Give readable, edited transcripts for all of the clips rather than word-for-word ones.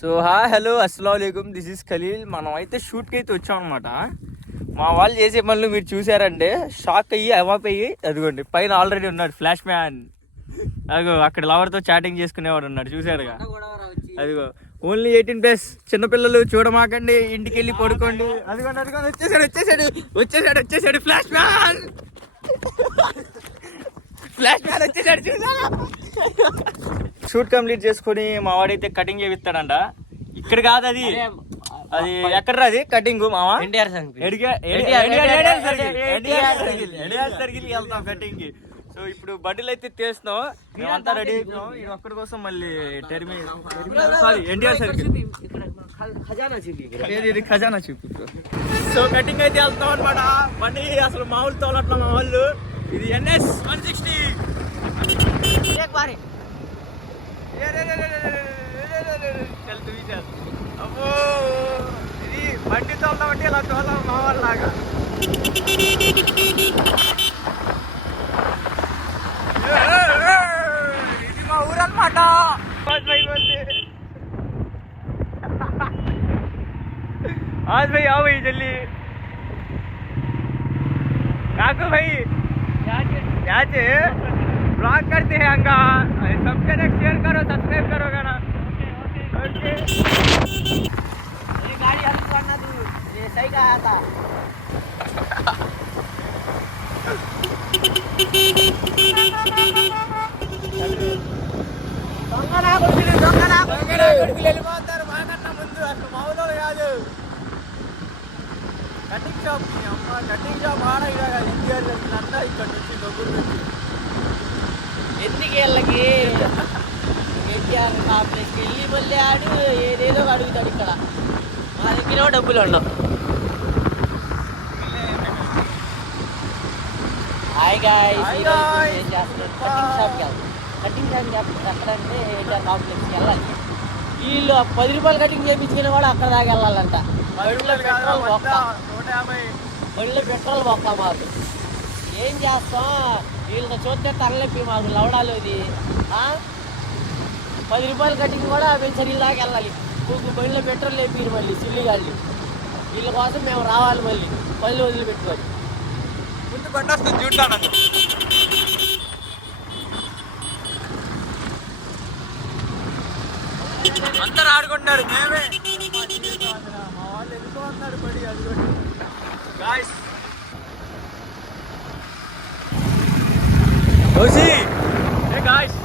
So hi hello అస్సలాముఅలైకుం, this is Khalil. మనం అయితే షూట్కి అయితే వచ్చాం అనమాట. మా వాళ్ళు చేసే పనులు మీరు చూసారంటే షాక్ అయ్యి అవాప్ అయ్యి, అదిగోండి పైన ఆల్రెడీ ఉన్నాడు ఫ్లాష్ మ్యాన్. అదిగో అక్కడ లవర్తో చాటింగ్ చేసుకునేవాడు ఉన్నాడు, చూసారుగా. అదిగో ఓన్లీ 18+. చిన్నపిల్లలు చూడమాకండి, ఇంటికి వెళ్ళి పడుకోండి. అదిగోండి అదిగోండి వచ్చేసాడు ఫ్లాష్ మ్యాన్. వచ్చేసాడు చూసారా. షూట్ కంప్లీట్ చేసుకుని మా వాడైతే కటింగ్ చేపిస్తాడంట. ఇక్కడ కాదు, అది ఎక్కడ అది కటింగ్ మావా? ఎన్టీఆర్ సర్కిల్ వెళ్తాం కటింగ్ కి. సో ఇప్పుడు బండిలు అయితే తీస్తున్నాం, మేమంతా రెడీ అయిపోయాం. ఇది ఒక్కడి కోసం మళ్ళీ ఎన్టీఆర్ సర్కిల్ ఖజానా చూపి. సో కటింగ్ అయితే వెళ్తాం అనమాట. బండి అసలు మామూలు తోలట్ల మా వాళ్ళు. ఇది NS 160. అమ్మో, ఇది బండి తోలదామంటే ఇలా తోలాం మా వాళ్ళలాగా. ఇది మా ఊరు అనమాట. आज भाई आओ भाई जल्दी. काकू भाई यहाँ से ब्लॉग करते हैं अंगा. सबके ने शेयर करो, सब्सक्राइब करो गाना. ओके. ये गाड़ी हम करना तू ये सही कहा था. దొంగనా కొడుకులు వెళ్ళిపోతారు. మాకన్నా ముందు అసలు మామూలు కాదు. కటింగ్ షాప్, అమ్మ కటింగ్ షాప్ ఆడ ఎన్టీఆర్ అంతా ఇక్కడ నుంచి దగ్గర నుంచి ఎందుకు వీళ్ళకి ఎన్టీఆర్ కాంప్లెక్స్కి వెళ్ళి మళ్ళీ ఆడు ఏదేదో అడుగుతాడు. ఇక్కడ మా దగ్గర డబ్బులు ఉండవు. హాయ్ గాయ్స్, ఏం చేస్తున్నారు? కటింగ్ షాప్కి వెళ్తాం. కటింగ్ షాప్ ఎక్కడంటే ఎన్టీఆర్ కాంప్లెక్స్కి వెళ్ళాలి. వీళ్ళు 10 రూపాయలు కటింగ్ చేయించుకునే వాడు అక్కడ దాకా వెళ్ళాలంట. బండిలో పెట్రోల్ పోక్క మాకు. ఏం చేస్తాం, వీళ్ళతో చూస్తే తరలిపి మాకు లవడాలు. ఇది 10 రూపాయలు కటింగ్ కూడా మేము చర్యల దాకా వెళ్ళాలి. బండిలో పెట్రోల్ లేపి మళ్ళీ సిల్లిగాళ్ళు. వీళ్ళ కోసం మేము రావాలి మళ్ళీ 10 రోజులు పెట్టుకోవాలి. ముందు బండి వస్తుంది చూడాను. అందరు ఆడుకుంటున్నారు, మేమే మా వాళ్ళు వెళ్ళిపోతున్నారు పడి. అదిగోండి గాయ్స్, ఓసి ఏ గాయ్స్,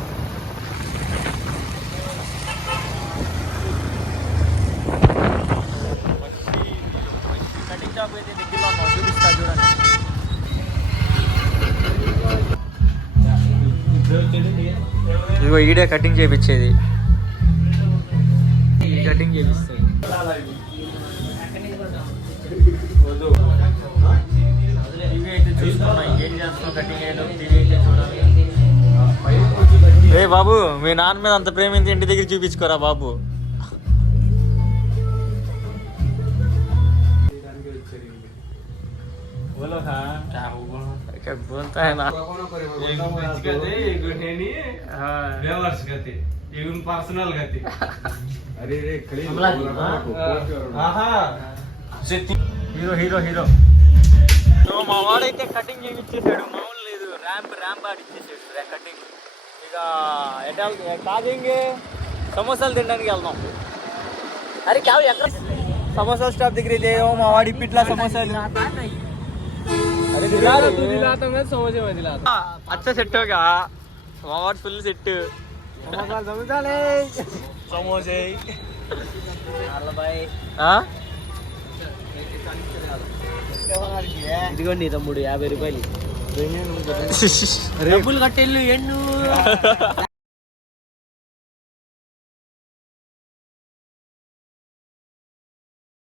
కటింగ్ షాప్ అయితే దగ్గరలో ఉన్నాం, చూపిస్తా చూడండి. ఇదిగో ఈడే కటింగ్ చేయించేది, కటింగ్ చేపిస్తుంది. టీవీ అయితే చూసుకున్నా, ఇంకేం చేస్తున్నావు కటింగ్ చేయడం. టీవీ అయితే చూడాలి. ఏ బాబు, మీ నాన్న మీద అంత ప్రేమించి ఇంటి దగ్గర చూపించుకోరా బాబు. बोलता है ना पर्सनल गति. अरे रे హీరో హీరో హీరో. సో మా వాడైతే కటింగ్ చేయించేసాడు, మామూలు లేదు. ర్యాంప్ ఆడిచ్చేసాడు కటింగ్. ఇక ఎట్లా కాదింగే సమోసాలు తినడానికి వెళ్దాం. అరే కావు ఎక్కడ సమోసా స్టాప్ దగ్గర అయితే మా వాడి ఇప్పిట్లా సమోసాలు. अच्छा सेट हो गया, हमारा फुल सेट. समोसे ఇదిగోండి తమ్ముడు 50 రూపాయలు డబ్బులు కట్టెళ్ళు ఎన్ను.